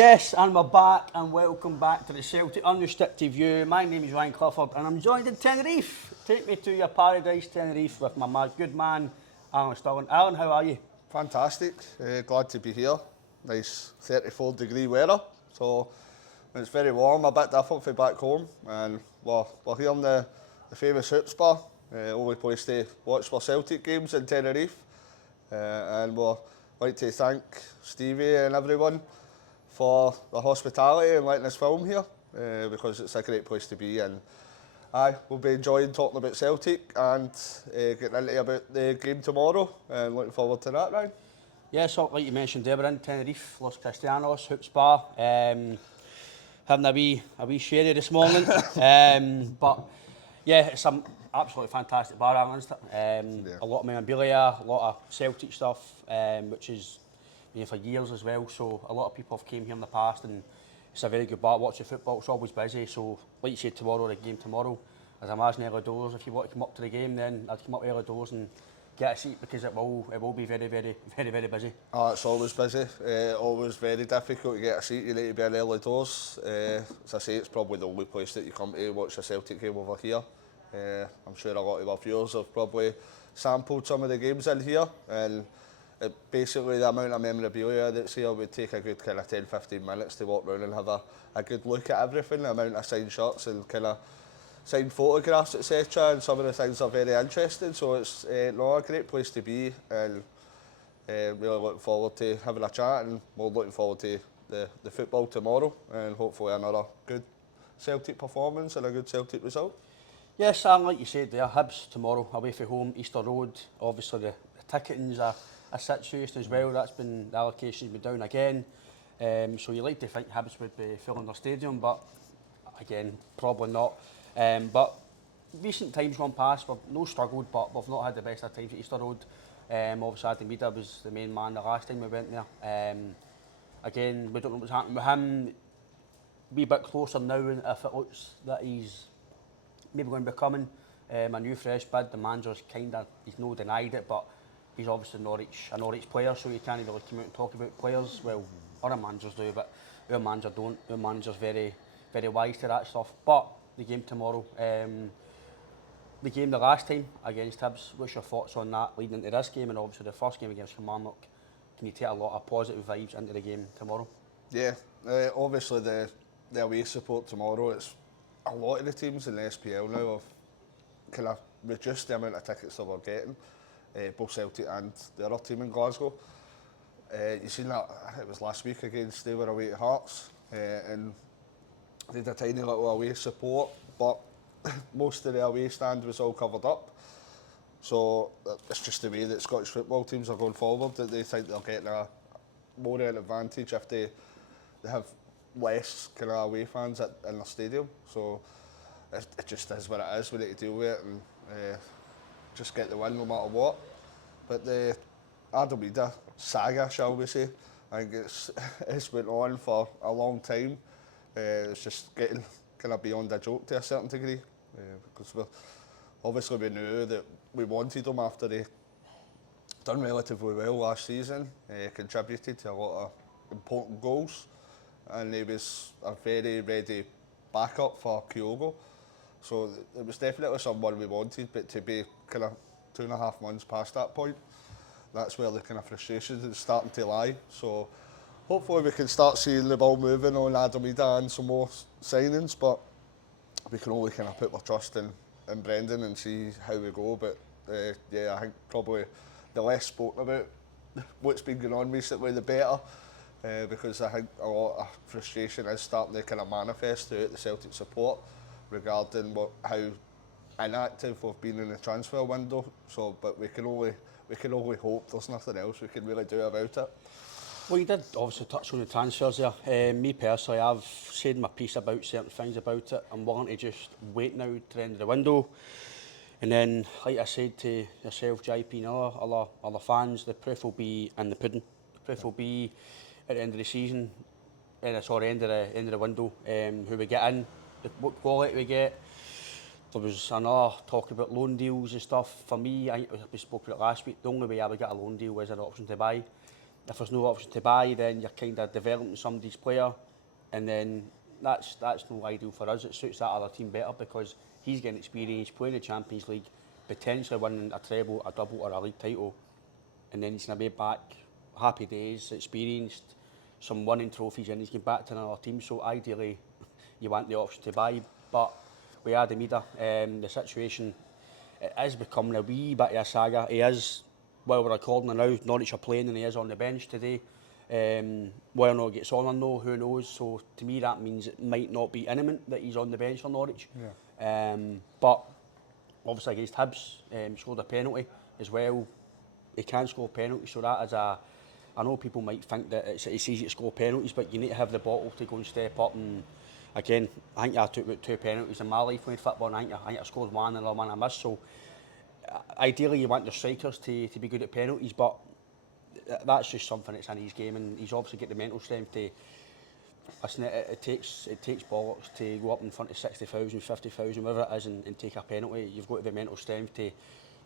Yes, and we're back, and welcome back to the Celtic Unrestricted View. My name is Ryan Clifford, and I'm joined in Tenerife. Take me to your paradise, Tenerife, with my good man, Alan Stirling. Alan, how are you? Fantastic. Glad to be here. Nice 34-degree weather. So it's very warm, a bit different from back home. And we're here in the famous Hoops Bar, only place to watch for Celtic games in Tenerife. And we'd like to thank Stevie and everyone for the hospitality and letting us film here, because it's a great place to be. And we'll be enjoying talking about Celtic and getting into about the game tomorrow, and looking forward to that, Ryan. Yeah, so like you mentioned, we're in Tenerife, Los Cristianos, Hoops Bar. Having a wee sherry this morning. But yeah, it's some absolutely fantastic bar, Alan, isn't it? Yeah. A lot of memorabilia, a lot of Celtic stuff, which is been for years as well. So a lot of people have came here in the past, and it's a very good bar. Watching football, it's always busy. So like you said, tomorrow, the game tomorrow, as I imagine early doors. If you want to come up to the game, then I'd come up early doors and get a seat, because it will be very busy. Oh, it's always busy. Always very difficult to get a seat. You need to be in early doors. As I say, it's probably the only place that you come to watch a Celtic game over here. I'm sure a lot of our viewers have probably sampled some of the games in here, and basically the amount of memorabilia that's here would take a good kind of 10-15 minutes to walk around and have a good look at everything. The amount of signed shirts and kind of signed photographs, etc. And some of the things are very interesting. So it's a great place to be, and really looking forward to having a chat, and we're looking forward to the football tomorrow, and hopefully another good Celtic performance and a good Celtic result. Yes, and like you said there, Hibs tomorrow, away from home, Easter Road. Obviously the ticketing's a situation as well. That's been, the allocation's been down again. So you like to think Hibs would be filling their stadium, but again, probably not. But recent times gone past, we've no struggled, but we've not had the best of times at Easter Road. Obviously Idah was the main man the last time we went there. Again, we don't know what's happening with him. A wee bit closer now, if it looks that he's maybe going to be coming. A new fresh bid. The manager's he's no denied it, but he's obviously a Norwich player, so you can't really come out and talk about players. Well, other managers do, but our manager don't. Our manager's very wise to that stuff. But the game tomorrow, the game the last time against Hibs, what's your thoughts on that leading into this game, and obviously the first game against Kilmarnock? Can you take a lot of positive vibes into the game tomorrow? Yeah, obviously the away support tomorrow, it's a lot of the teams in the SPL now have kind of reduced the amount of tickets that we're getting, both Celtic and the other team in Glasgow. You seen that, it was last week against, they were away at Hearts, and they had a tiny little away support, but most of the away stand was all covered up. So it's just the way that Scottish football teams are going forward, that they think they're getting a more an advantage if they have less kind of away fans in their stadium. So it just is what it is. We need to deal with it and just get the win no matter what. But the Idah saga, shall we say, I think it's went on for a long time. It's just getting kind of beyond a joke to a certain degree, because we knew that we wanted him after he done relatively well last season, contributed to a lot of important goals, and he was a very ready backup for Kyogo. So it was definitely someone we wanted, but to be kind of 2.5 months past that point, that's where the kind of frustration is starting to lie. So hopefully we can start seeing the ball moving on Idah and some more signings, but we can only kind of put our trust in Brendan and see how we go. But yeah, I think probably the less spoken about what's been going on recently, the better, because I think a lot of frustration is starting to kind of manifest throughout the Celtic support regarding how inactive we've been in the transfer window. So, but we can only hope. There's nothing else we can really do about it. Well, you did obviously touch on the transfers there. Me personally, I've said my piece about certain things about it. I'm willing to just wait now to the end of the window. And then, like I said to yourself, JP, and other fans, the proof will be in the pudding. The proof will be at the end of the season, end of the window, who we get in, what quality we get. There was another talk about loan deals and stuff. For me, we spoke about it last week, the only way I would get a loan deal was an option to buy. if there's no option to buy, then you're kind of developing somebody's player, and then that's no ideal for us. It suits that other team better because he's getting experience playing the Champions League, potentially winning a treble, a double or a league title, and then he's going to be back, happy days, experienced, some winning trophies, and he's going back to another team. So ideally, you want the option to buy, but with Adam Idah, the situation, it is becoming a wee bit of a saga. He is, while we're recording now, Norwich are playing and he is on the bench today. Whether or not he gets on or no, who knows. So to me that means it might not be imminent that he's on the bench for Norwich. Yeah. But obviously against Hibs, scored a penalty as well. He can score penalties, so that is a... I know people might think that it's easy to score penalties, but you need to have the bottle to go and step up. And again, I think I took about 2 penalties in my life playing football, and I think I scored one and the one I missed. So ideally you want the strikers to be good at penalties, but that's just something that's in his game, and he's obviously got the mental strength to... Listen, it takes bollocks to go up in front of 60,000, 50,000, whatever it is, and take a penalty. You've got to have the mental strength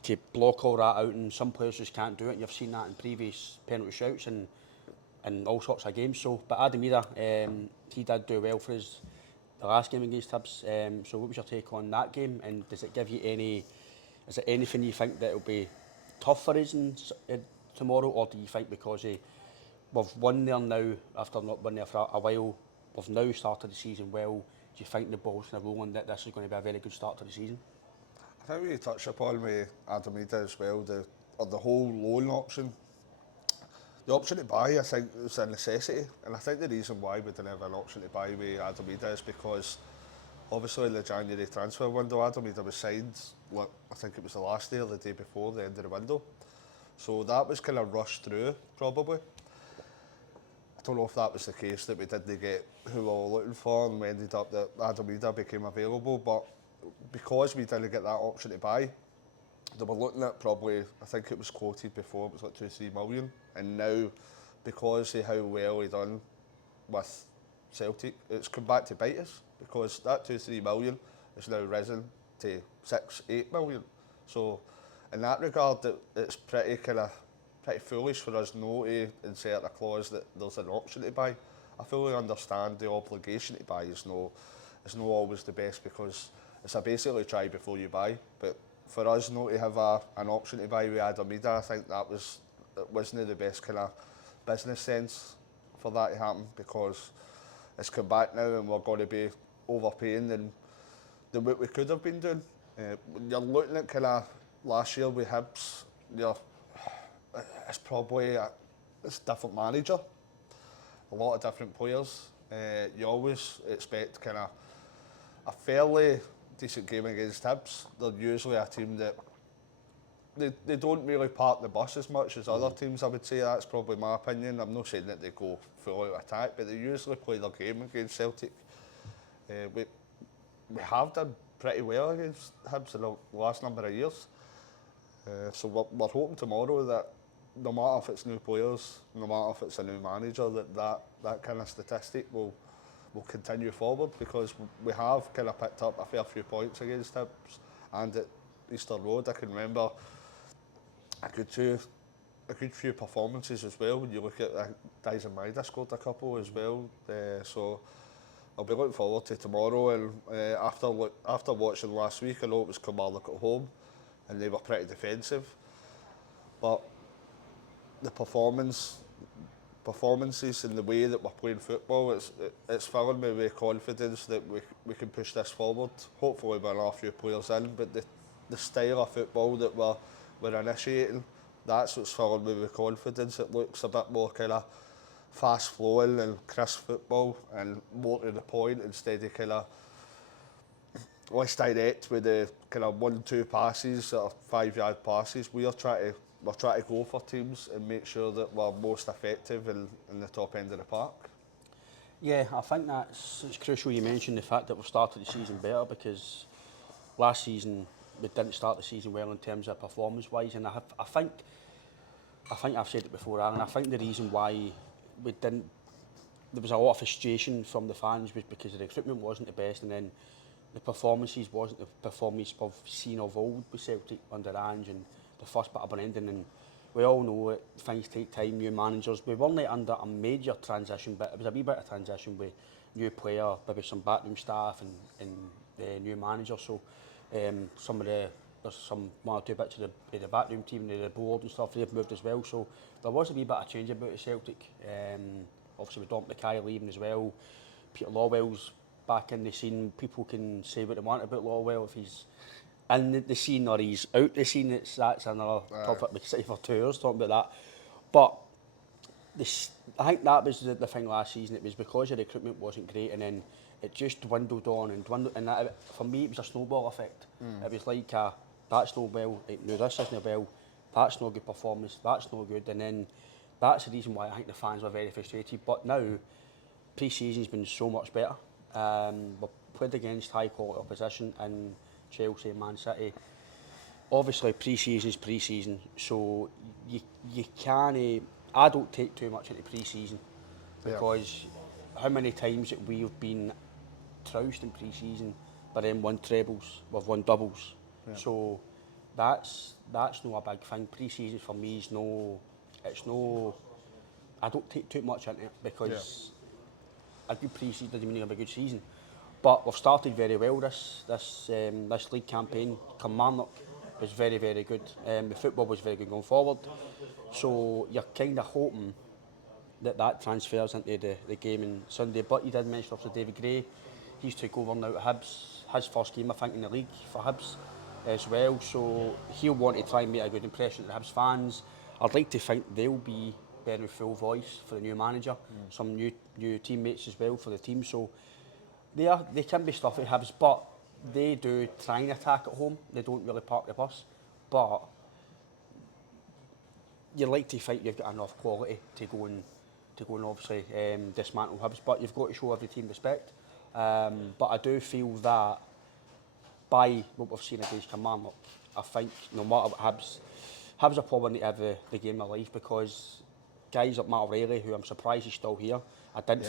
to block all that out, and some players just can't do it. You've seen that in previous penalty shouts and all sorts of games. So, but Adam Idah, he did do well for us the last game against Hibs. So what was your take on that game, and does it give you any... Is there anything you think that will be tough for us tomorrow, or do you think because we've won there now, after not winning there for a while, we've now started the season well, do you think the ball's going to roll and that this is going to be a very good start to the season? I think we touched upon with Adam Idah as well, the whole loan option. The option to buy, I think, is a necessity, and I think the reason why we didn't have an option to buy with Adam Idah is because obviously in the January transfer window, Adam Idah was signed, I think it was the last day or the day before the end of the window. So that was kind of rushed through, probably. I don't know if that was the case, that we didn't get who we were looking for, and we ended up that Adam Idah became available, but because we didn't get that option to buy, they were looking at probably, I think it was quoted before, it was like 2-3 million, and now, because of how well he done with Celtic, it's come back to bite us, because that 2-3 million is now risen to 6-8 million. So in that regard, it's pretty foolish for us not to insert a clause that there's an option to buy. I fully understand the obligation to buy is not always the best, because it's a basically try before you buy. But for us not to have an option to buy with Adam Idah, I think it wasn't the best kind of business sense for that to happen, because it's come back now and we're going to be overpaying than what we could have been doing. When you're looking at kind of last year with Hibs, it's probably it's a different manager, a lot of different players. You always expect kind of a fairly decent game against Hibs. They're usually a team that they don't really park the bus as much as other teams, I would say. That's probably my opinion. I'm not saying that they go full out attack, but they usually play their game against Celtic. We have done pretty well against Hibs in the last number of years. So we're hoping tomorrow that no matter if it's new players, no matter if it's a new manager, that kind of statistic will continue forward, because we have kind of picked up a fair few points against Hibs and at Easter Road. I can remember a good few performances as well. When you look at Dyson Idah scored a couple as well. So I'll be looking forward to tomorrow. And after watching last week, I know it was Kilmarnock at home, and they were pretty defensive, but the performances and the way that we're playing football, it's filling me with confidence that we can push this forward. Hopefully we're a few players in, but the style of football that we're initiating, that's what's filling me with confidence. It looks a bit more kind of fast flowing and crisp football, and more to the point, instead of kind of less direct with the kind of 1-2 passes or 5-yard passes. We're trying to go for teams and make sure that we're most effective in the top end of the park. Yeah, I think it's crucial you mentioned the fact that we've started the season better, because last season we didn't start the season well in terms of performance-wise, and I think I've said it before, Aaron, I think the reason why we didn't... There was a lot of frustration from the fans was because the recruitment wasn't the best, and then the performances wasn't the performance we've seen of old with Celtic under Ange and the first bit of Brendan, and we all know that things take time, new managers. We weren't under a major transition, but it was a wee bit of transition with new player, maybe some backroom staff and new manager. So some of the there's some one or two bits of the backroom team, the board and stuff, they've moved as well. So there was a wee bit of change about the Celtic. Obviously with Don Mackay leaving as well, Peter Lawwell's back in the scene. People can say what they want about Lawwell, if he's in the scene or he's out the scene. That's another topic we could say for 2 hours talking about that. But I think that was the thing last season. It was because the recruitment wasn't great, and then it just dwindled on and dwindled. And that, for me, it was a snowball effect. It was like that's no well. No, this isn't well. That's no good performance. That's no good. And then that's the reason why I think the fans were very frustrated. But now, pre-season's been so much better. We've played against high quality opposition in Chelsea and Man City. Obviously, pre-season's pre-season, so you can't. I don't take too much into pre-season because how many times that we've been trounced in pre-season, but then won trebles, we've won doubles. Yeah. So that's not a big thing. Pre-season for me is it's no. I don't take too much into it because a good pre-season doesn't mean you have a good season. But we've started very well this league campaign. Kilmarnock was very, very good. The football was very good going forward. So you're kind of hoping that transfers into the game on Sunday. But you did mention also David Gray. He's took over now at Hibs. His first game, I think, in the league for Hibs as well. So he'll want to try and make a good impression to the Hibs fans. I'd like to think they'll be very full voice for the new manager. Some new teammates as well for the team. So they can be stuffy at Hibs, but they do try and attack at home. They don't really park the bus. But you like to think you've got enough quality to go and obviously dismantle Hibs, but you've got to show every team respect. But I do feel that by what we've seen against Kilmarnock, I think no matter what Hibs are probably need to have the game of life, because guys like Matt O'Reilly, who I'm surprised he's still here, I did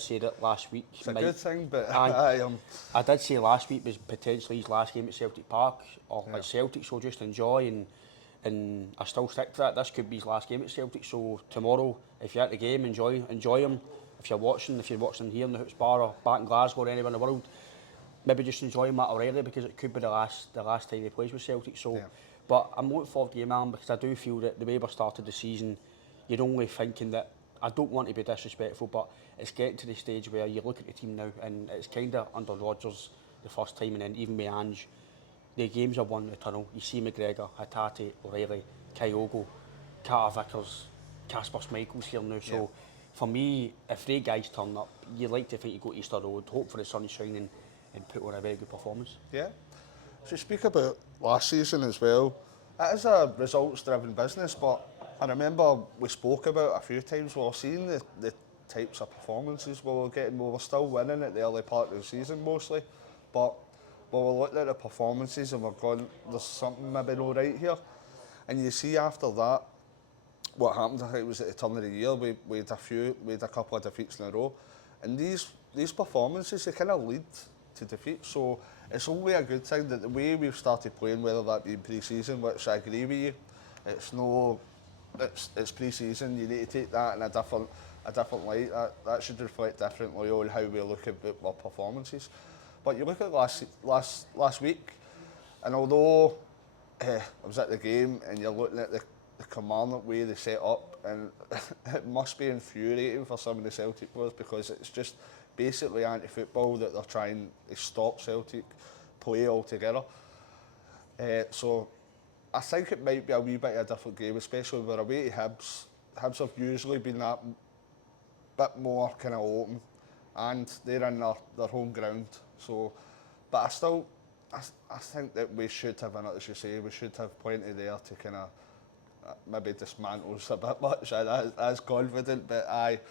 say that last week. It's a good thing, but I did say last week was potentially his last game at Celtic Park or at Celtic, so just enjoy and I still stick to that. This could be his last game at Celtic, so tomorrow, if you're at the game, enjoy him. If you're watching here in the Hoops Bar or back in Glasgow or anywhere in the world, maybe just enjoy Matt O'Reilly, because it could be the last time he plays with Celtic. So, but I'm looking forward to the game, Alan, because I do feel that the way we started the season, you're only thinking that, I don't want to be disrespectful, but it's getting to the stage where you look at the team now, and it's kind of under Rodgers the first time, and then even with Ange, the games are won in the tunnel. You see McGregor, Hatate, O'Reilly, Kyogo, Carter Vickers, Kasper Schmeichel's here now. So for me, if they guys turn up, you like to think you go to Easter Road, hope for the sunshine and put on a very good performance. Yeah. So speak about last season as well. It is a results-driven business, but I remember we spoke about a few times, we were seeing the types of performances we were getting. We were still winning at the early part of the season mostly, but we were looking at the performances and we're going, there's something maybe not right here. And you see after that, what happened, I think it was at the turn of the year, we had a couple of defeats in a row. And these performances, they kind of lead to defeat. So it's only a good thing that the way we've started playing, whether that be in pre-season, which I agree with you, it's pre-season, you need to take that in a different light. That should reflect differently on how we look at our performances. But you look at last week, and although I was at the game and you're looking at the Kilmarnock way they set up, and it must be infuriating for some of the Celtic players, because it's just basically anti-football that they're trying to stop Celtic play altogether. So I think it might be a wee bit of a different game, especially when we're away to Hibs. Hibs have usually been that bit more kind of open, and they're in their home ground. So, but I think that we should have, as you say, we should have plenty there to kind of maybe dismantle us a bit much. As confident, but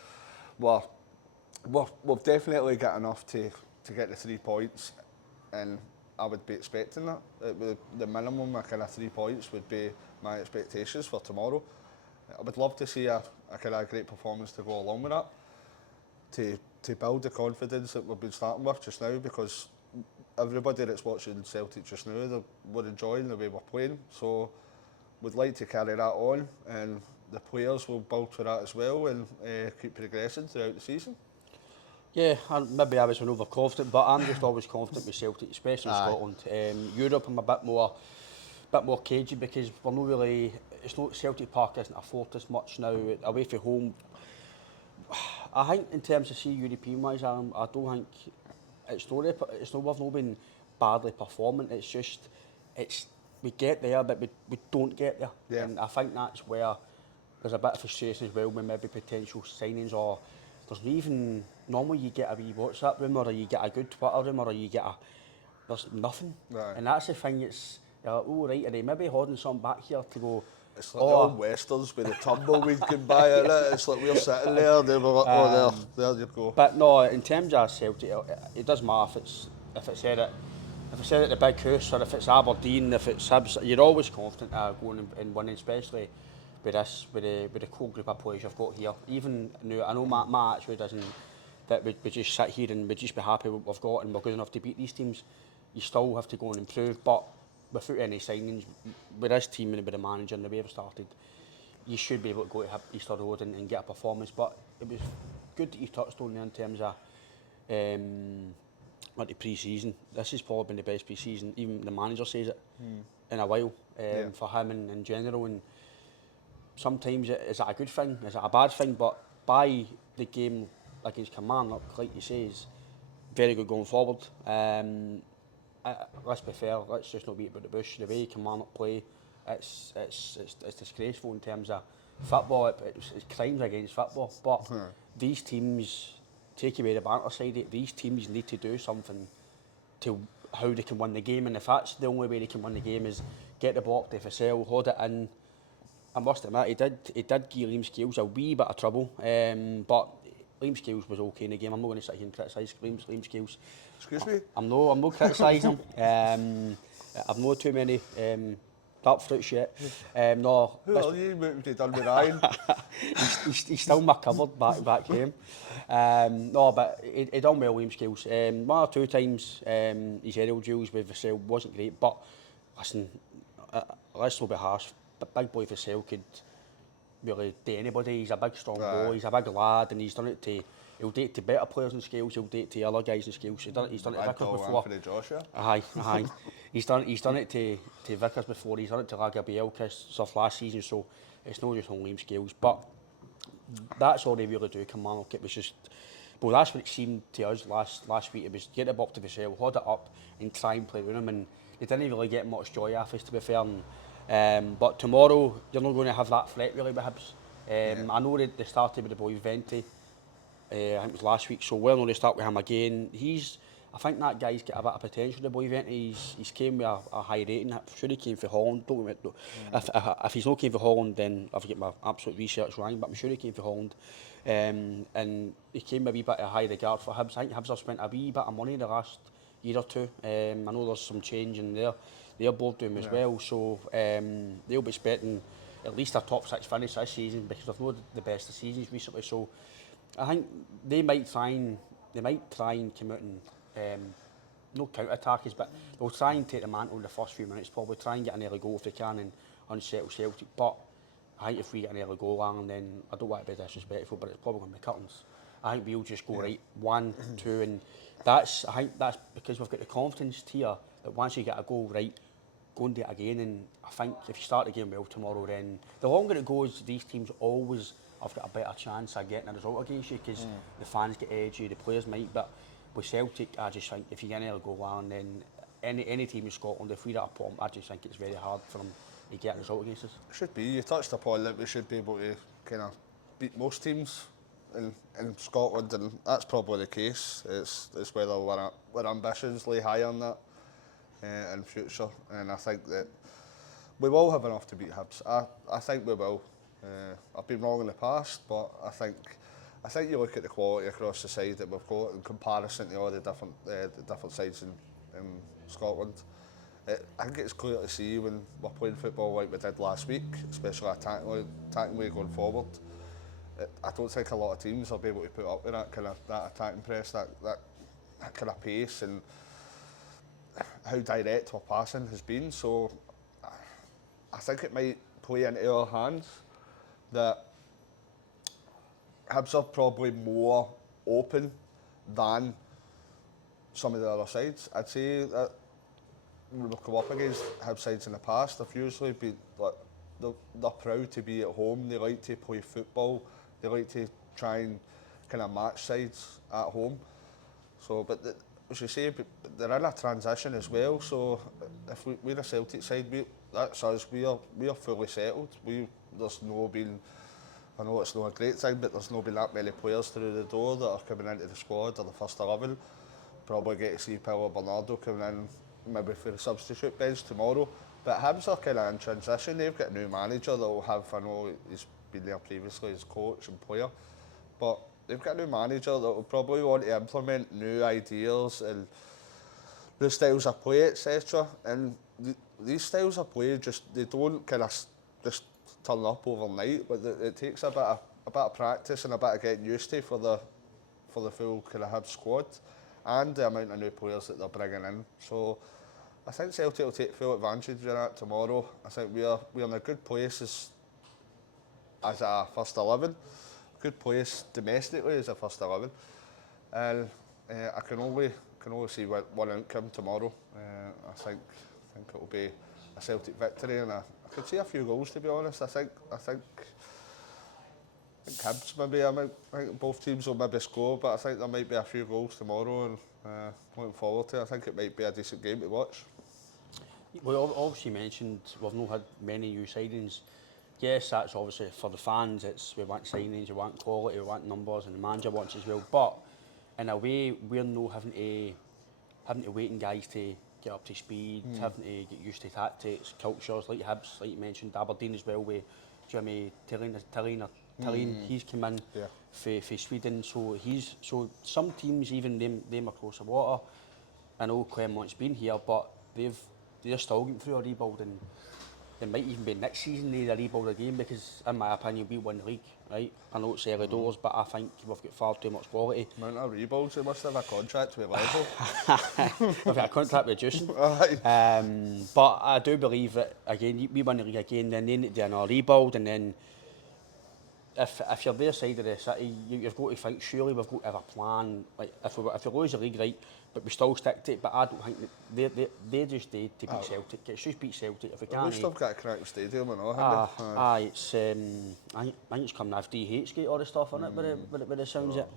we've definitely got enough to get the 3 points, and I would be expecting that. The minimum of kind of 3 points would be my expectations for tomorrow. I would love to see a kind of great performance to go along with that, to build the confidence that we've been starting with just now, because everybody that's watching Celtic just now, we're enjoying the way we're playing. So would like to carry that on, and the players will build to that as well, and keep progressing throughout the season. Yeah, maybe I was an overconfident, but I'm just always confident with Celtic, especially in Aye. Scotland. Europe, I'm a bit more cagey because we're not really. It's not Celtic Park isn't a fortress much now. Away from home, I think in terms of European wise, I don't think it's not we've not been badly performing. It's just it's we get there, but we don't get there, Yeah. and I think that's where there's a bit of frustration as well with maybe potential signings, or there's not even normally you get a wee WhatsApp rumour, or you get a good Twitter rumour, or you get a there's nothing, Aye. and that's the thing. It's you're like, oh right, are they maybe holding something back here to go? It's like the old westerns with the tumbleweed can buy it. It's like we're sitting there, they were like, oh, there you go. But no, in terms of Celtic, it doesn't matter if it's said at the big house or if it's Aberdeen, if it's Hibs. You're always confident going and winning, especially with the core group of players you've got here. Even now, I know Matt actually doesn't. That we just sit here and we just be happy with what we've got and we're good enough to beat these teams. You still have to go and improve, but without any signings, with this team and with the manager and the way they've started, you should be able to go to Easter Road and get a performance. But it was good that you touched on there in terms of like the pre-season. This has probably been the best pre-season, even the manager says it, in a while, for him and in general. And sometimes is it a good thing, is it a bad thing? But by the game against Kilmarnock, like you say, is very good going forward. Let's be fair, let's just not beat about the bush. The way Kilmarnock play, it's disgraceful in terms of football. It's crimes against football. But these teams, take away the banter side, these teams need to do something to how they can win the game. And if that's the only way they can win the game is get the ball up to Vassell, hold it in. I must admit, he did give Liam Scales a wee bit of trouble, but Liam Scales was okay in the game. I'm not going to sit here and criticise Liam Scales. Excuse me? I'm not criticising him. I've not too many dark fruits yet. No, Who are you? What have you done with Ryan? he's still my cupboard back home. No, but he done well, Liam Scales. One or two times his aerial duels with Vassell wasn't great, but listen, let's not be harsh. But big boy Vassell could really do anybody. He's a big strong boy, he's a big lad, and he'll do it to better players in Scales, he'll do it to other guys in Scales. He's done it to Vickers before. Aye. He's done it to Vickers before, he's done it to Lagerbielke stuff last season, so it's not just on Liam Scales. But that's all they really do, Kilmarnock. It was just, well, that's what it seemed to us last week. It was get the ball to Vassell, hold it up and try and play around him, and they didn't really get much joy off us, to be fair. But tomorrow, you're not going to have that threat really with Hibs. I know they started with the boy Venti, I think it was last week, so we're going to start with him again. I think that guy's got a bit of potential, the boy Venti. He's came with a high rating. I'm sure he came for Holland. If he's not came for Holland, then I've got my absolute research wrong, but I'm sure he came for Holland. And he came with a wee bit of high regard for Hibs. I think Hibs have spent a wee bit of money the last year or two. I know there's some change in their board doing as well, so they'll be expecting at least a top 6 finish this season because they've not the best of seasons recently. So I think they might try and come out and no counter-attackers, but they'll try and take the mantle in the first few minutes, probably try and get an early goal if they can and unsettle Celtic. But I think if we get an early goal, Alan, then I don't want to be disrespectful, but it's probably going to be curtains. I think we'll just go right 1, 2, and I think that's because we've got the confidence here that once you get a goal right, go and do it again. And I think if you start the game well tomorrow, then the longer it goes, these teams always have got a better chance of getting a result against you because the fans get edgy, the players might. But with Celtic, I just think if you get an early goal on, then any team in Scotland, if we're at a point, I just think it's very hard for them to get a result against us. It should be. You touched upon that we should be able to kind of beat most teams in Scotland, and that's probably the case. It's whether our ambitions lay high on that in future, and I think that we will have enough to beat Hibs. I think we will. I've been wrong in the past, but I think you look at the quality across the side that we've got in comparison to all the different sides in Scotland. I think it's clear to see when we're playing football like we did last week, especially attacking way going forward. I don't think a lot of teams will be able to put up with that attacking press, that kind of pace, and how direct our passing has been. So I think it might play into our hands, that Hibs are probably more open than some of the other sides. I'd say that when we've come up against Hibs sides in the past, they've usually been like they're proud to be at home. They like to play football. They like to try and kind of match sides at home. So, but as you say, they're in a transition as well. So, if we're a Celtic side, that's us. We are fully settled. There's no been. I know it's not a great thing, but there's not been that many players through the door that are coming into the squad or the first 11. Probably get to see Paulo Bernardo coming in maybe for the substitute bench tomorrow. But Hibs are kind of in transition. They've got a new manager that will have, I know he's been there previously as coach and player, but they've got a new manager that will probably want to implement new ideas and new styles of play, etc. And these styles of play they don't kind of just turn up overnight, but it takes a bit of practice and a bit of getting used to for the full kind of Hibs squad and the amount of new players that they're bringing in. So I think Celtic will take full advantage of that tomorrow. I think we're in a good place as a first 11, good place domestically as a first 11, and I can only see one outcome tomorrow. I think it will be a Celtic victory, and I could see a few goals, to be honest. I think Hibs maybe. I think both teams will maybe score, but I think there might be a few goals tomorrow, and looking forward to it. I think it might be a decent game to watch. Well, obviously mentioned we've not had many new signings. Yes, that's obviously for the fans. We want signings, we want quality, we want numbers, and the manager wants as well. But in a way, we're not having to wait on guys to get up to speed, having to get used to tactics, cultures like Hibs, like you mentioned, Aberdeen as well with Jimmy Tillin. He's come in for Sweden, so some teams, even them across the water. I know Clermont's been here, but they're still getting through a rebuild, and it might even be next season they rebuild again, because in my opinion we won the league, right? I know it's early doors, but I think we've got far too much quality. Amount of rebuilds, they must have a contract with Liverpool. We've got a contract with Juicing. But I do believe that again we win the league again, then they need to do another rebuild, and then if you're their side of the city, you've got to think surely we've got to have a plan. Like if we lose the league, right, but we still stick to it. But I don't think they just need to beat Celtic. It's just beat Celtic if we can't. At least they've got a cracking stadium and all, it's I think it's coming after DH all the stuff on it, but it sounds it.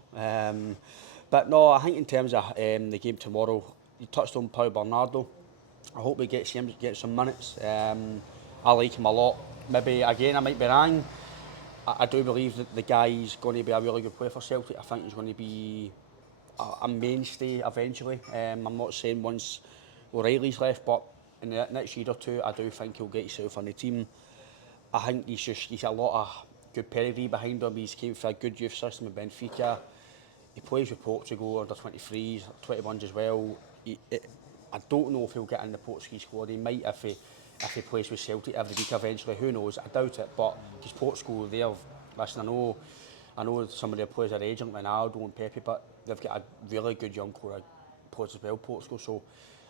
But no, I think in terms of the game tomorrow, you touched on Paulo Bernardo. I hope we get some minutes. I like him a lot. Maybe again I might be wrong. I do believe that the guy's going to be a really good player for Celtic. I think he's going to be a mainstay eventually. I'm not saying once O'Reilly's left, but in the next year or two, I do think he'll get himself on the team. I think he's a lot of good pedigree behind him. He's came from a good youth system at Benfica. He plays with Portugal under 23s, 21s as well. I don't know if he'll get in the Portuguese squad. He might if he plays with Celtic every week eventually. Who knows? I doubt it. But because Portugal, listen, I know some of their players are aging, Ronaldo and Pepe, but they've got a really good young core of players as well, Portugal. So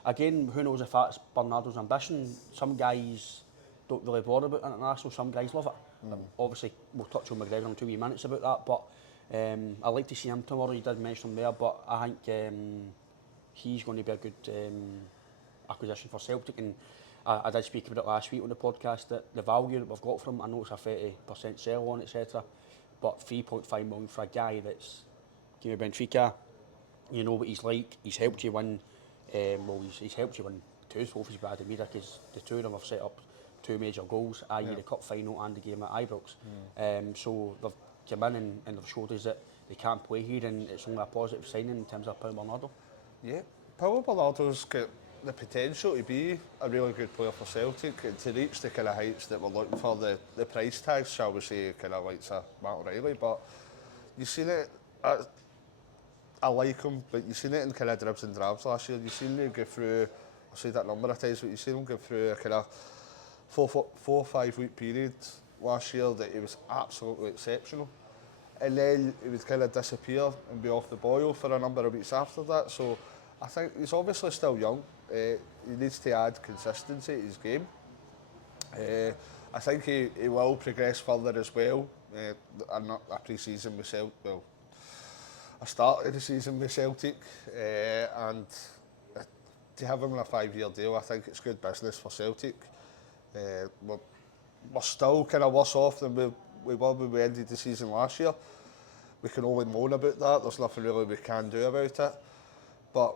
again, who knows if that's Bernardo's ambition. Some guys don't really bother about international, some guys love it. Obviously, we'll touch on McGregor in 2 minutes about that, but I'd like to see him tomorrow. You did mention him there, but I think he's going to be a good acquisition for Celtic, and I did speak about it last week on the podcast, that the value that we've got from him, I know it's a 30% sell on, etc., but 3.5 million for a guy that's came to Benfica, you know what he's like, he's helped you win, he's helped you win 2 trophies with Ademira, because the two of them have set up 2 major goals, i.e. the cup final and the game at Ibrox. So they've come in and they've showed us that they can't play here, and it's only a positive signing in terms of Paulo Bernardo. Yeah, Paulo Bernardo's got the potential to be a really good player for Celtic, and to reach the kind of heights that we're looking for, the price tags, shall we say, kind of like Matt O'Reilly. But you've seen it, I like him, but you've seen it in kind of dribs and drabs last year. You've seen him go through, I've said that a number of times, but you've seen him go through a kind of 4 or 5 week period last year that he was absolutely exceptional. And then he would kind of disappear and be off the boil for a number of weeks after that. So I think he's obviously still young. He needs to add consistency to his game. I think he will progress further as well. I'm not a pre-season myself. Well, I started the season with Celtic, and to have him on a 5-year deal, I think it's good business for Celtic. We're still kind of worse off than we were when we ended the season last year. We can only moan about that. There's nothing really we can do about it. But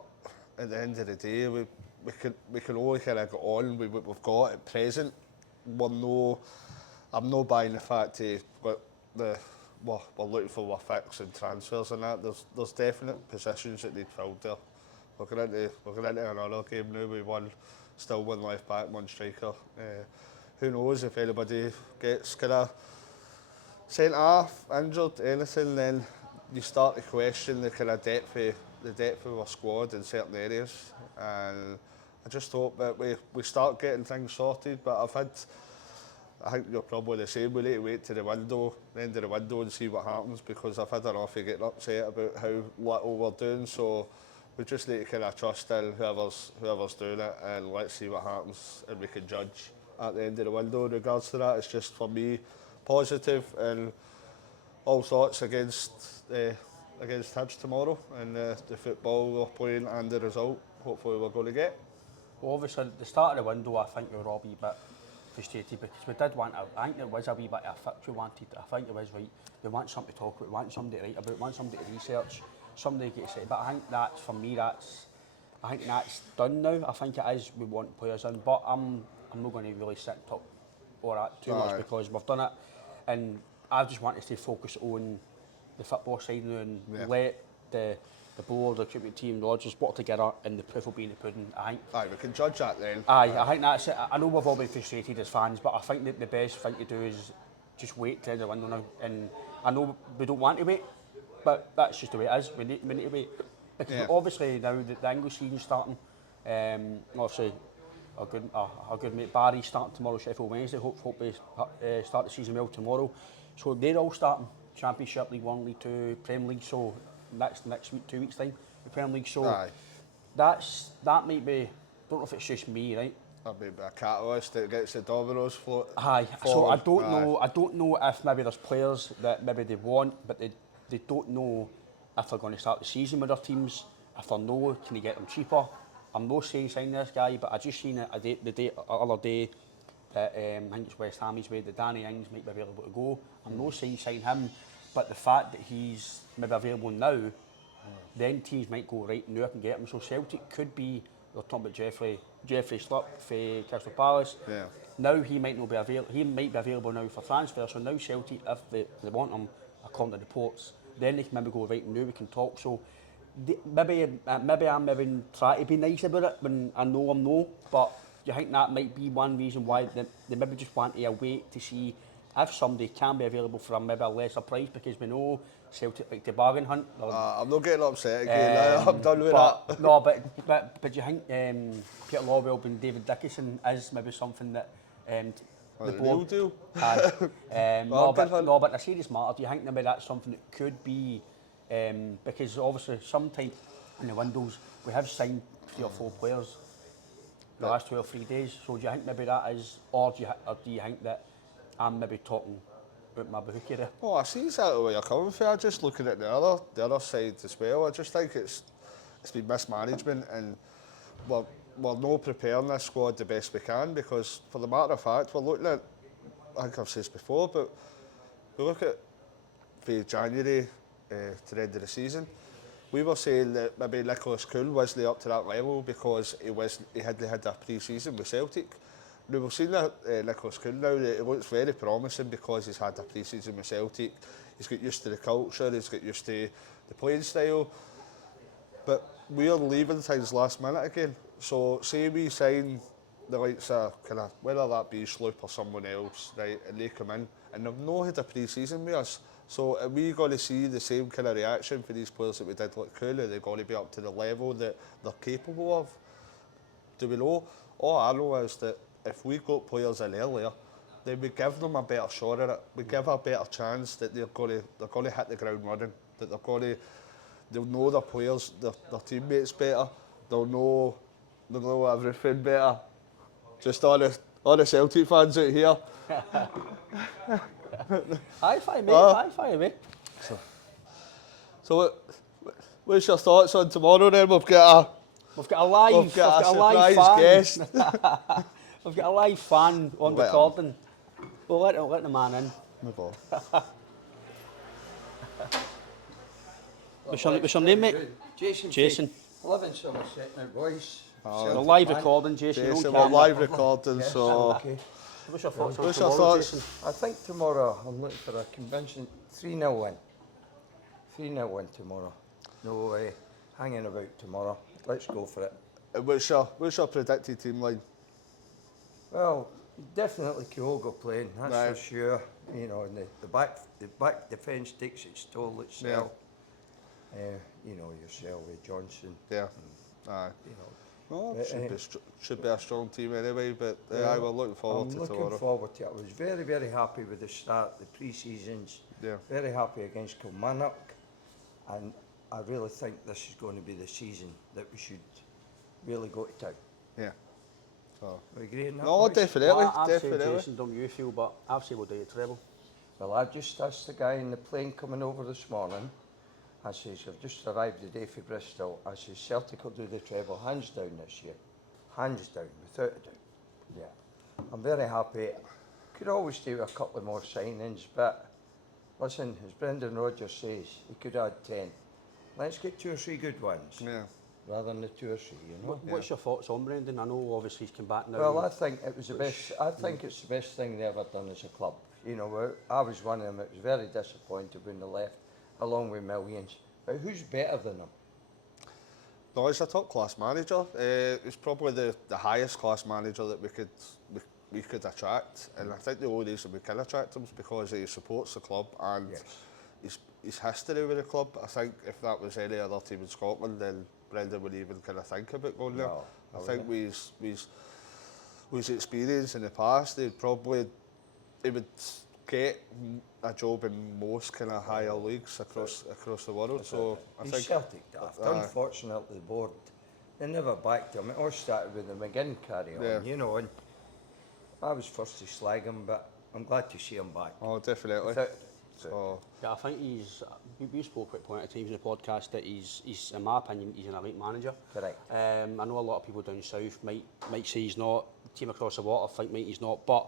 at the end of the day, we can only kind of go on with what we've got at present. I'm not buying the fact we're looking for our fix and transfers and that. There's definite positions that need filled there. We're going into another game now with still one left back, one striker. Who knows if anybody gets kind of sent off, injured, anything, then you start to question the kind of depth of our squad in certain areas. And I just hope that we start getting things sorted. But I think you're probably the same. We need to wait to the end of the window and see what happens, because I've had enough of getting upset about how little we're doing. So we just need to kind of trust in whoever's doing it, and let's see what happens, and we can judge at the end of the window in regards to that. It's just, for me, positive, and all thoughts against Hibs tomorrow, and the football we're playing and the result hopefully we're going to get. Well, obviously, at the start of the window, I think we were all a wee bit frustrated, because we did want I think there was a wee bit of a fix we wanted. I think it was right. We want something to talk about, we want somebody to write about, we want somebody to research, somebody to get say. But I think that's, for me, I think that's done now. I think it is, we want players in, but I'm not going to really sit and talk all that too much, because we've done it, and I just want to stay focused on the football side now, and let the board, the recruitment team, the lodges work together, and the proof will be in the pudding. I think. Aye, we can judge that then. I think that's it. I know we've all been frustrated as fans, but I think that the best thing to do is just wait till the window now. And I know we don't want to wait, but that's just the way it is. We need to wait. Because obviously now the English season's starting, obviously our good mate Barry's starting tomorrow, Sheffield Wednesday. Hope they start the season well tomorrow. So they're all starting Championship, League 1, League 2, Premier League. So next week, 2 weeks time, the Premier League. So that might be. Don't know if it's just me, right? That may be a catalyst that gets the dominoes float. Aye. So I don't know. I don't know if maybe there's players that maybe they want, but they don't know if they're going to start the season with their teams. If they know, can they get them cheaper? I'm not saying sign this guy, but I just seen it the other day that I think it's West Ham's way that Danny Ings might be available to go. I'm not saying sign him, but the fact that he's maybe available now, then teams might go right now and get him. So Celtic could be. They're talking about Jeffrey Schlupp for Crystal Palace. Yeah. Now he might not be available. He might be available now for transfer. So now Celtic, if they want him, according to reports, then they can maybe go right now. We can talk. So maybe I'm trying to be nice about it when I know I'm no. But do you think that might be one reason why they maybe just want to wait to see if somebody can be available for maybe a lesser price, because we know Celtic like the bargain hunt. I'm not getting upset again. I'm done with that. No, but do you think Peter Lawwell and David Dickinson is maybe something that the board deal? no, but a serious matter. Do you think maybe that's something that could be because obviously sometime in the windows we have signed 3 or 4 players the last 2 or 3 days. So do you think maybe that is, or do you think that I'm maybe talking about my bahookie there? Oh, I see exactly where you're coming from. I'm just looking at the other side as well. I just think it's been mismanagement, and we're not preparing this squad the best we can, because for the matter of fact, we're looking at, I think I've said this before, but we look at from January to the end of the season, we were saying that maybe Nicholas Kuhl wasn't up to that level because he hadn't had a pre-season with Celtic. Now we've seen that Nicholas Kuhl now, that it looks very promising because he's had a pre-season with Celtic. He's got used to the culture, he's got used to the playing style. But we are leaving things last minute again. So say we sign the likes of kind of, whether that be Schlupp or someone else, right, and they come in and they've not had a pre-season with us. So are we going to see the same kind of reaction for these players that we did with Kuhl? Are they going to be up to the level that they're capable of? Do we know? All I know is that if we got players in earlier, then we give them a better shot at it. We give a better chance that they're going to hit the ground running. That they'll know their players, their teammates better. They'll know everything better. Just on all the Celtic fans out here. High five, mate. High five, mate. So what's your thoughts on tomorrow then? We've got a surprise fan. guest. We've got a live fan on recording. We'll let the man in. Move on. What's your name, mate? Jason. I live in Somerset now, boys. We're live recording, Jason. Jason, we're live recording, Yes, so... okay. What's your thoughts on What's your tomorrow, thoughts? Jason? I think tomorrow I'm looking for a convincing 3-0 win. 3-0 win tomorrow. No hanging about tomorrow. Let's go for it. What's your predicted team line? Well, definitely Kyogo playing, that's Right. for sure. You know, and the back defence takes its toll itself. You know, yourself with Johnson. Yeah. Aye. You know. Well, But, should be a strong team anyway, but aye, we're looking forward to I'm looking tomorrow. forward to it. I was very, very happy with the start, the pre-seasons. Yeah. Very happy against Kilmarnock. And I really think this is going to be the season that we should really go to town. Yeah. So. We agree on that? No, boys? definitely, Well, I've said definitely. Jason, don't you feel, but I've said we'll do it treble. Well, I just asked the guy in the plane coming over this morning. I says, I've just arrived today from Bristol. I says, Celtic will do the treble hands down this year. Hands down, without a doubt. Yeah. I'm very happy. Could always do a couple of more signings, but listen, as Brendan Rodgers says, he could add 10. Let's get 2 or 3 good ones, Yeah. rather than the 2 or 3, you know. What's your thoughts on Brendan? I know obviously he's come back now. Well, I think it was the best. I think it's the best thing they ever done as a club. You know, I was one of them. It was very disappointed when they left, along with millions. But who's better than him? No, he's a top class manager. He's probably the highest class manager that we could attract, and I think the only reason we can attract him is because he supports the club and his history with the club. I think if that was any other team in Scotland, then Brendan wouldn't even kind of think about going there. No, I think with his experience in the past, he would get a job in most kind of higher leagues across the world. So I He's think Celtic daft. Unfortunately, the board, they never backed him. It all started with the McGinn carry on, you know, and I was first to slag him, but I'm glad to see him back. oh, definitely. So Yeah, I think we spoke quite plenty of times in the podcast that he's, in my opinion, he's an elite manager. Correct. I know a lot of people down south might say he's not. Team across the water think might he's not, but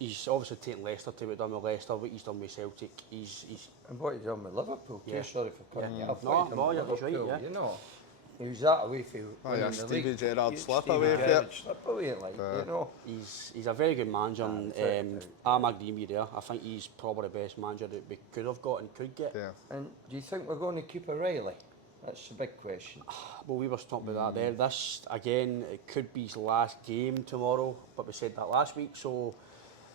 he's obviously taken Leicester to what he's done with Leicester, what he's done with Celtic. He's And what he done with Liverpool too, Yeah. sorry for cutting you off. No, What he done no, with you're right, Liverpool, yeah. You know, he was that away for yeah, Stevie Gerrard slip Stevie away for Gerrard it. slip away, like, you know. he's a very good manager, and I'm agreeing with you there. I think he's probably the best manager that we could have got and could get. Yeah. And do you think we're going to keep O'Reilly? That's the big question. Well, we were talking about that there. This, again, it could be his last game tomorrow, but we said that last week, so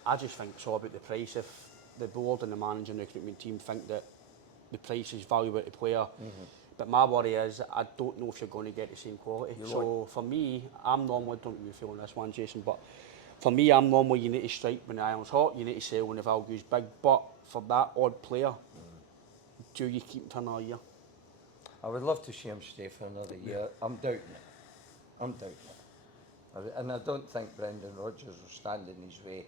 I just think it's all about the price. If the board and the manager and the recruitment team think that the price is valuable to the player, but my worry is I don't know if you're going to get the same quality. So for me, I'm normally, don't you feel on this one, Jason, but for me, I'm normally, you need to strike when the iron's hot, you need to sell when the value's big, but for that odd player, do you keep him for another year? I would love to see him stay for another year. I'm doubting it. And I don't think Brendan Rodgers will stand in his way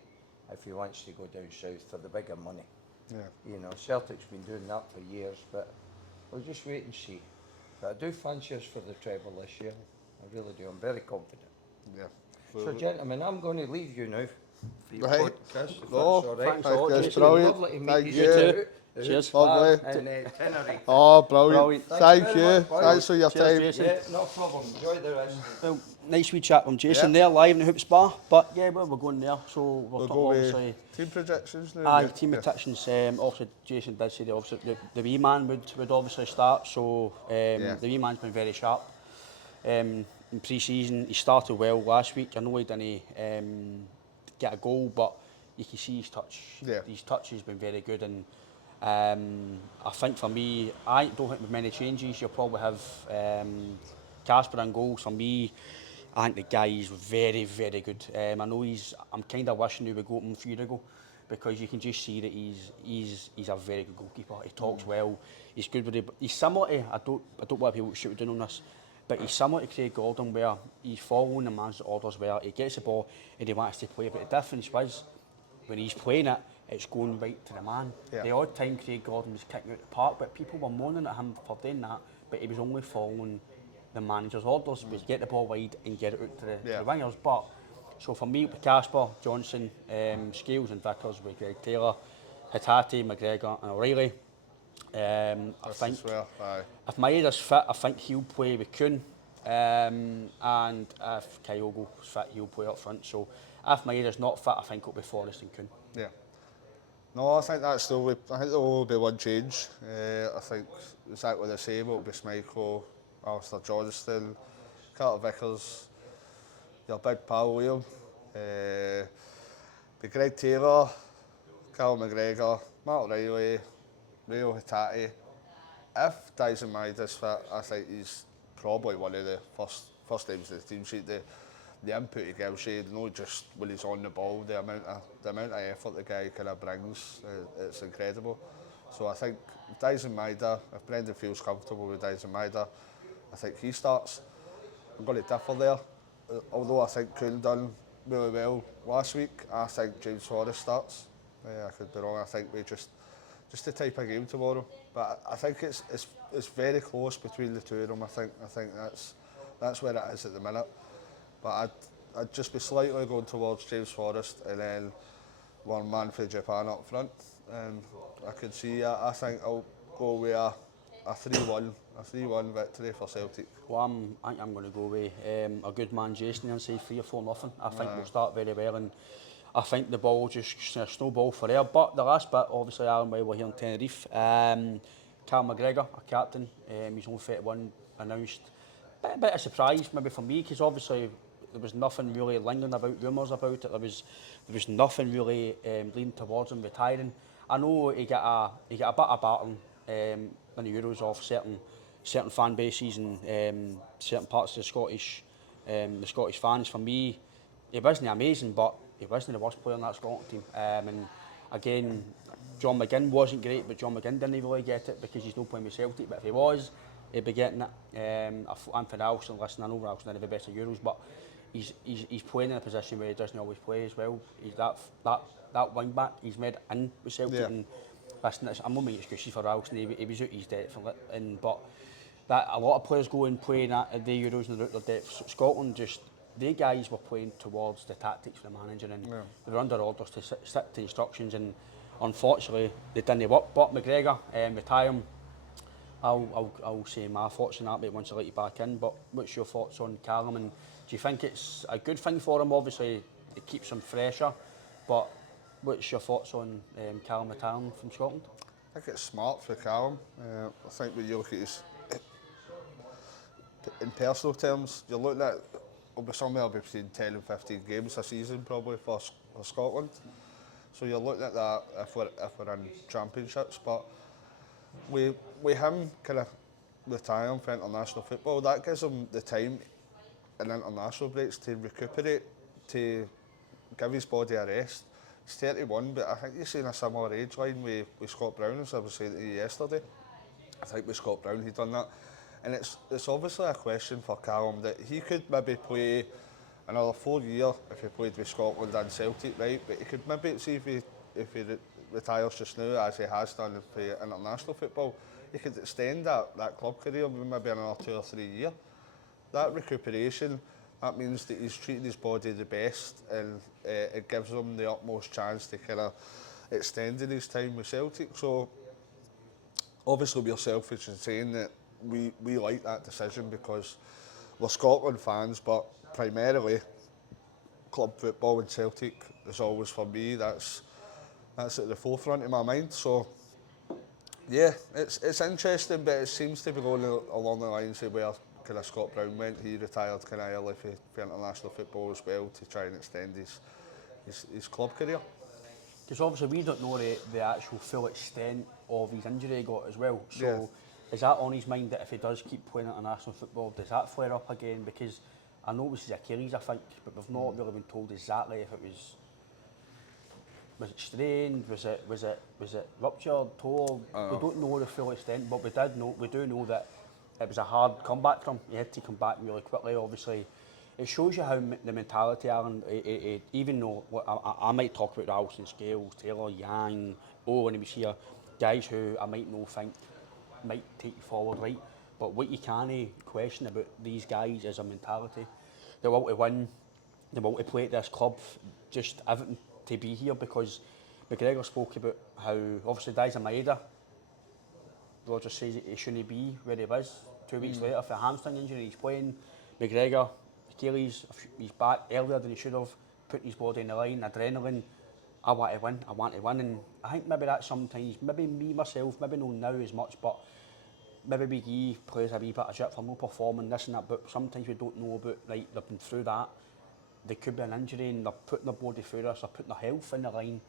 if he wants to go down south for the bigger money. Yeah. You know, Celtic's been doing that for years, but we'll just wait and see. But I do fancy us for the treble this year. I really do. I'm very confident. Yeah. So, gentlemen, I'm going to leave you now for your Right. podcast. If No, that's all right. thanks a lot, that's Jason. brilliant. Lovely to meet Thank you. you. too. Cheers. Lovely. In Tenerife. Oh, brilliant. Brilliant. Thank Thank you you. very much, boys. Thanks for your Cheers, time. Jason. Yeah, no problem. Enjoy the rest. Well, nice wee chat from Jason Yeah. there, live in the Hoops Bar. But yeah, well, we're going there, so we're We'll talking go obviously. with team projections now. Aye, yeah. team Yeah. predictions. Obviously, Jason did say that obviously the wee man would obviously start. So the wee man's been very sharp. In pre-season, he started well last week. I know he didn't get a goal, but you can see his touch. Yeah. His touch has been very good, and I think for me, I don't think with many changes. You'll probably have Casper and goals. For me, I think the guy is very, very good. I know I'm kind of wishing he would go him a few years ago, because you can just see that he's a very good goalkeeper. He talks well. He's good with it. He's similar to, I don't want people to shoot down on this. But he's similar to Craig Gordon, where he's following the man's orders, where he gets the ball and he wants to play. But the difference was, when he's playing it, it's going right to the man. Yeah. The odd time Craig Gordon was kicking out the park, but people were moaning at him for doing that, but he was only following the manager's orders, was get the ball wide and get it out to the wingers. But so for me, with Casper, Johnson, Scales and Vickers, with Greg Taylor, Hatate, McGregor and O'Reilly, I think if Maeda's fit, I think he'll play with Kuhn, and if Kyogo's fit, he'll play up front. So if Maeda's not fit, I think it'll be Forrest and Kuhn. Yeah. No, I think that's still. I think there will be one change. I think exactly the same. It'll be Schmeichel, Alistair Johnston, Carter Vickers, your big pal Liam, be Greg Taylor, Cal McGregor, Matt O'Reilly, Rio Hatate. If Dyson Maeda's fit, I think he's probably one of the first names in the team sheet. The input he gives you, not just when he's on the ball, the amount of effort the guy kind of brings, it's incredible. So I think Dyson Maeda, if Brendan feels comfortable with Dyson Maeda, I think he starts. I'm going to differ there. Although I think Kuhn done really well last week, I think James Forrest starts. I could be wrong. I think we just the type of game tomorrow. But I think it's very close between the two of them. I think that's where it is at the minute. But I'd just be slightly going towards James Forrest and then one man for Japan up front. And I could see, I think I'll go with a 3-1 victory for Celtic. Well, I think I'm going to go with a good man Jason and say 3 or 4-0. I think we'll start very well, and I think the ball will just snowball for there. But the last bit, obviously, Alan, while we're here in Tenerife, Cal McGregor, our captain, he's only 31, announced. A bit of surprise maybe for me, because obviously there was nothing really lingering about, rumours about it. There was nothing really leaning towards him retiring. I know he got a bit of battling in the Euros off certain fan bases and certain parts of the Scottish fans. For me, he wasn't amazing, but he wasn't the worst player in that Scotland team. And again, John McGinn wasn't great, but John McGinn didn't really get it because he's not playing with Celtic. But if he was, he'd be getting it. Anthony Alston, listen, I know Alston didn't have the best of Euros, but he's playing in a position where he doesn't always play as well. He's that wing back he's made in with Celtic. Yeah. And listen, I'm not making excuses for Alston. He was out his depth, but that a lot of players go and play at the Euros and they're out their depth. Scotland just. The guys were playing towards the tactics of the manager, and they were under orders to stick to instructions, and unfortunately they didn't work. But McGregor, retiring, I'll say my thoughts on that, but once I let you back in. But what's your thoughts on Callum, and do you think it's a good thing for him? Obviously it keeps him fresher, but what's your thoughts on Callum retiring from Scotland? I think it's smart for Callum. I think when you look at his, in personal terms, you're looking at it'll be somewhere between 10 and 15 games a season probably for Scotland. So you're looking at that if we're in championships. But with him kind of retiring for international football, that gives him the time in international breaks to recuperate, to give his body a rest. He's 31, but I think he's in a similar age line with Scott Brown, as I was saying to you yesterday. I think with Scott Brown he'd done that. And it's obviously a question for Callum that he could maybe play another 4 years if he played with Scotland and Celtic, right? But he could maybe see if he retires just now, as he has done for international football, he could extend that club career maybe another 2 or 3 years. That recuperation, that means that he's treating his body the best, and it gives him the utmost chance to kind of extend in his time with Celtic. So obviously we're selfish in saying that we like that decision because we're Scotland fans, but primarily club football and Celtic is always, for me, that's at the forefront of my mind. So yeah, it's interesting, but it seems to be going along the lines of where kind of Scott Brown went. He retired kind of early for international football as well to try and extend his club career. Because obviously we don't know the actual full extent of his injury he got as well. So yeah. Is that on his mind that if he does keep playing international football, does that flare up again? Because I know it was his Achilles, I think, but we've not really been told exactly if it was it strained, was it ruptured, tore? We don't know the full extent, but we do know that it was a hard comeback for him. He had to come back really quickly, obviously. It shows you how the mentality, Alan, even though I might talk about Ralston, Scales, Taylor, Yang, when he was here, guys who I might not think might take you forward, right? But what you can't question about these guys is a mentality. They want to win, they want to play at this club, just everything to be here, because McGregor spoke about how, obviously, guys in Idah, Roger says he shouldn't be where he was. 2 weeks later, for a hamstring injury, he's playing. McGregor, Achilles, he's back earlier than he should have, putting his body in the line, adrenaline. I want to win, and I think maybe that sometimes, maybe me, myself, maybe not now as much, but maybe we give players a wee bit of shit for not performing, this and that, but sometimes we don't know about, like, they've been through that, there could be an injury and they're putting their body through this, they're putting their health in the line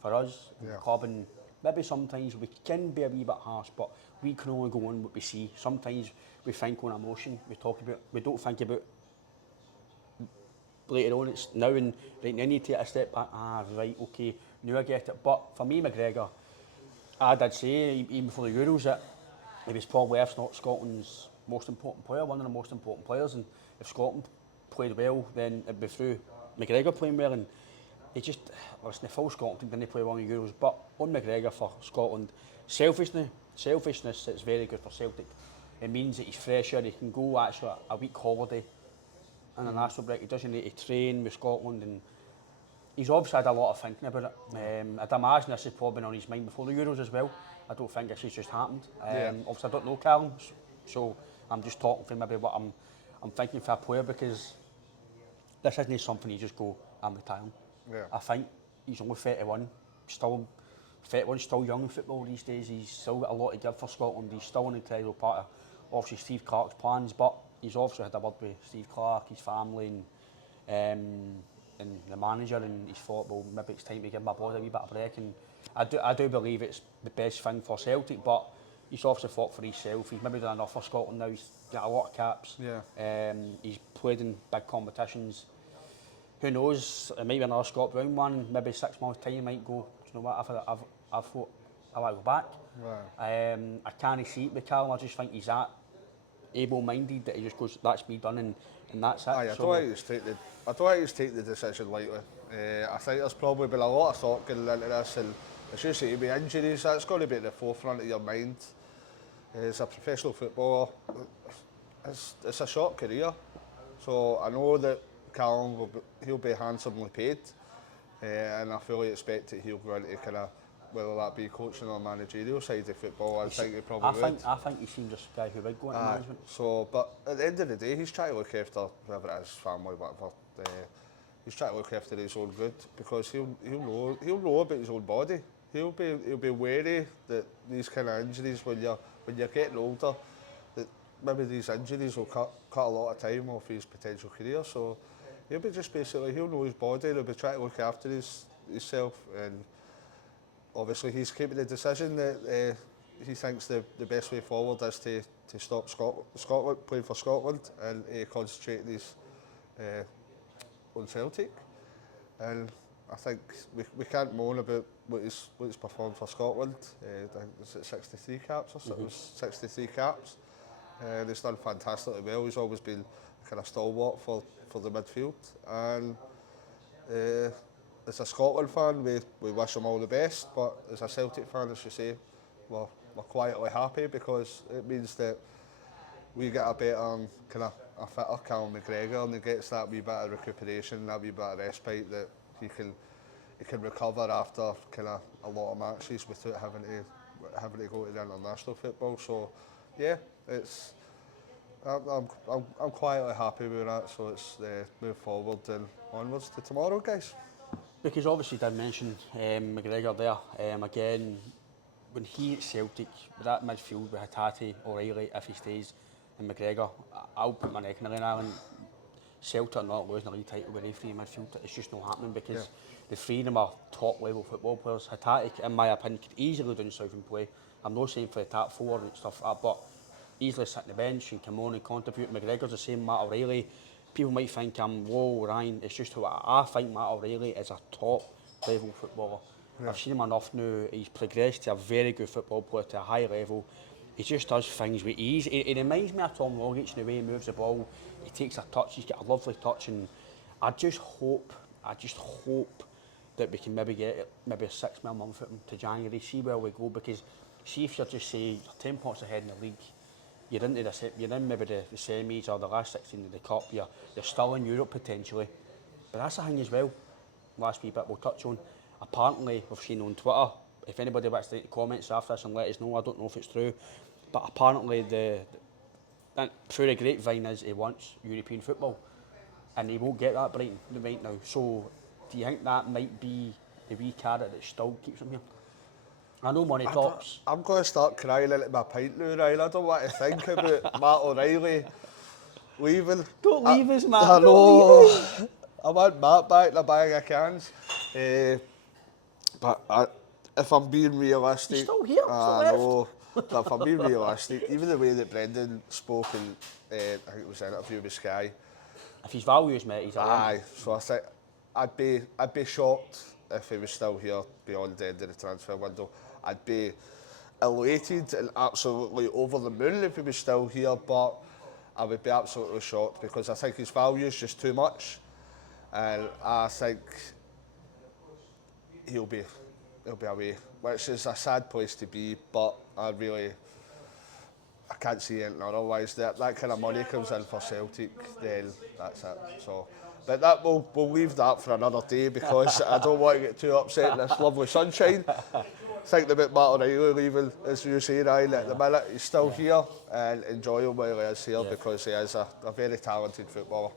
for us, the club, and maybe sometimes we can be a wee bit harsh, but we can only go on what we see. Sometimes we think on emotion, we don't think about later on, it's now, and right, now you need to take a step back, right, okay, now I get it. But for me, McGregor, I did say, even before the Euros, that he was probably, if not Scotland's most important player, one of the most important players, and if Scotland played well, then it'd be through McGregor playing well, and he just, listen, the full Scotland team didn't play well in the Euros, but on McGregor for Scotland, selfishness, it's very good for Celtic. It means that he's fresher, he can go actually a week holiday in a national break, he doesn't need to train with Scotland, and he's obviously had a lot of thinking about it. I'd imagine this has probably been on his mind before the Euros as well. I don't think this has just happened. Obviously I don't know Callum, so I'm just talking for maybe what I'm thinking for a player, because this isn't something you just go, I'm retiring. I think he's only 31, still 31, still young in football these days. He's still got a lot to give for Scotland. He's still an incredible part of, obviously, Steve Clarke's plans, but he's obviously had a word with Steve Clarke, his family, and the manager, and he's thought, well, maybe it's time to give my boy a wee bit of break, and I do believe it's the best thing for Celtic, but he's obviously fought for himself. He's maybe done enough for Scotland now. He's got a lot of caps. He's played in big competitions. Who knows? It might be another Scott Brown one. Maybe 6 months' time, he might go, do you know what? I've thought I want to go back. I can't see it with Callum. I just think he's that able-minded that he just goes, that's me done, and that's it. I don't think he's take the decision lightly. I think there's probably been a lot of thought going into this, and as you say, be injuries, that's got to be at the forefront of your mind. As a professional footballer, it's a short career, so I know that Callum he'll be handsomely paid, and I fully expect that he'll go into kind of, whether that be coaching or managerial side of football. I think he probably would. I think he seems a guy who would go into management. So, but at the end of the day, he's trying to look after whoever it is, family, whatever. He's trying to look after his own good, because he'll know about his own body. He'll be wary that these kind of injuries, when you're getting older, that maybe these injuries will cut a lot of time off his potential career. So he'll be just basically, he'll know his body, he'll be trying to look after himself, and obviously he's keeping the decision that he thinks the best way forward is to stop Scotland playing for Scotland, and concentrate his on Celtic. And I think we can't moan about what he's performed for Scotland. I think it's at 63 caps or something. It was 63 caps. He's done fantastically well. He's always been kind of stalwart for the midfield. And as a Scotland fan, we wish him all the best. But as a Celtic fan, as you say, we're quietly happy, because it means that we get a better, kind of a fitter Callum McGregor, and he gets that wee bit of recuperation, that wee bit of respite that he can recover after kind of a lot of matches without having to go to the international football. So yeah, I'm quietly happy with that. So it's move forward and onwards to tomorrow, guys. Because obviously you did mention McGregor there. Again, when he at Celtic, with that midfield with Hatate, O'Reilly, if he stays, and McGregor, I'll put my neck in the line, Alan. Celtic are not losing the league title with referee in midfield. It's just not happening, because the three of them are top level football players. Hatate, in my opinion, could easily do south and play. I'm not saying for the top four and stuff like that, but easily sit on the bench and come on and contribute. McGregor's the same, Matt O'Reilly. People might think I'm, whoa, Ryan, it's just who I think Matt O'Reilly is a top level footballer. I've seen him enough now. He's progressed to a very good football player, to a high level. he just does things with ease. He reminds me of Tom Rogic in the way he moves the ball. He takes a touch, he's got a lovely touch, and I just hope that we can maybe get maybe a 6 mil month at him to January, see where we go, because see if you're just say you're 10 points ahead in the league, you're in maybe the semis or the last 16 of the cup, you're still in Europe potentially. But that's the thing as well, last wee bit we'll touch on, apparently we've seen on Twitter, if anybody wants to comments after this and let us know, I don't know if it's true, but apparently through the grapevine is he wants European football, and he won't get that Brighton right now. So do you think that might be the wee carrot that still keeps him here? I know money talks. I'm going to start crying into my pint now, Ryan. I don't want to think about Matt O'Reilly leaving. Don't leave us, Matt. I know. I want Matt back in a bag of cans. But if I'm being realistic... He's still here, I know. But if I'm being realistic, even the way that Brendan spoke in, I think it was an interview with Sky. If his value is met, he's aye. So I think I'd be shocked if he was still here beyond the end of the transfer window. I'd be elated and absolutely over the moon if he was still here, but I would be absolutely shocked because I think his value is just too much, and I think he'll be away, which is a sad place to be. But I can't see anything otherwise. That kind of money comes in for Celtic, then that's it. So, but that we'll leave that for another day because I don't want to get too upset in this lovely sunshine. Thinking about Matt O'Reilly leaving, as you say, Ryan, at the minute he's still here, and enjoy him while he is here because he is a very talented footballer.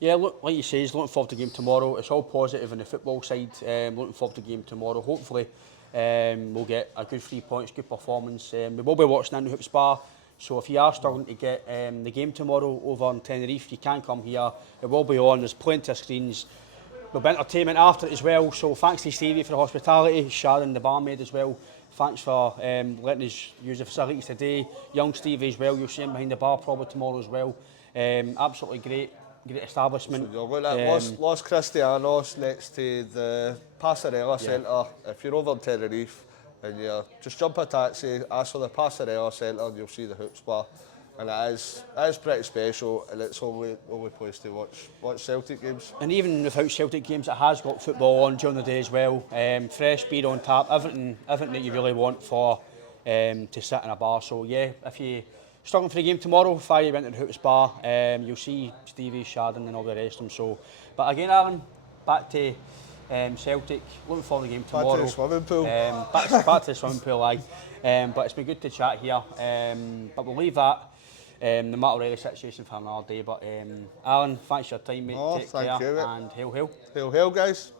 Yeah, look, like you say, he's looking forward to the game tomorrow. It's all positive on the football side. Looking forward to the game tomorrow. Hopefully, we'll get a good 3 points, good performance. We will be watching in the Hoops Bar. So if you are struggling to get the game tomorrow over in Tenerife, you can come here. It will be on. There's plenty of screens. There'll be entertainment after it as well. So thanks to Stevie for the hospitality, Sharon the barmaid as well. Thanks for letting us use the facilities today. Young Stevie as well. You'll see him behind the bar probably tomorrow as well. Absolutely great establishment. So you're going at Los Cristianos next to the Passarella Centre. If you're over in Tenerife and you just jump a taxi, ask for the Passarella Centre and you'll see the Hoops Bar. And it is pretty special, and it's the only place to watch Celtic games. And even without Celtic games, it has got football on during the day as well. Fresh beer on tap, everything that you really want for to sit in a bar. So yeah, if you struggling for the game tomorrow, fire you into the Hoops Bar. You'll see Stevie, Shadden and all the rest of them. So, but again, Alan, back to Celtic, looking forward to the game tomorrow. Back to the swimming pool. Back to the swimming pool, aye. But it's been good to chat here. But we'll leave that. The Matt O'Reilly situation for another day. But Alan, thanks for your time, mate. Take care, and hail, hail. Hail, hail, guys.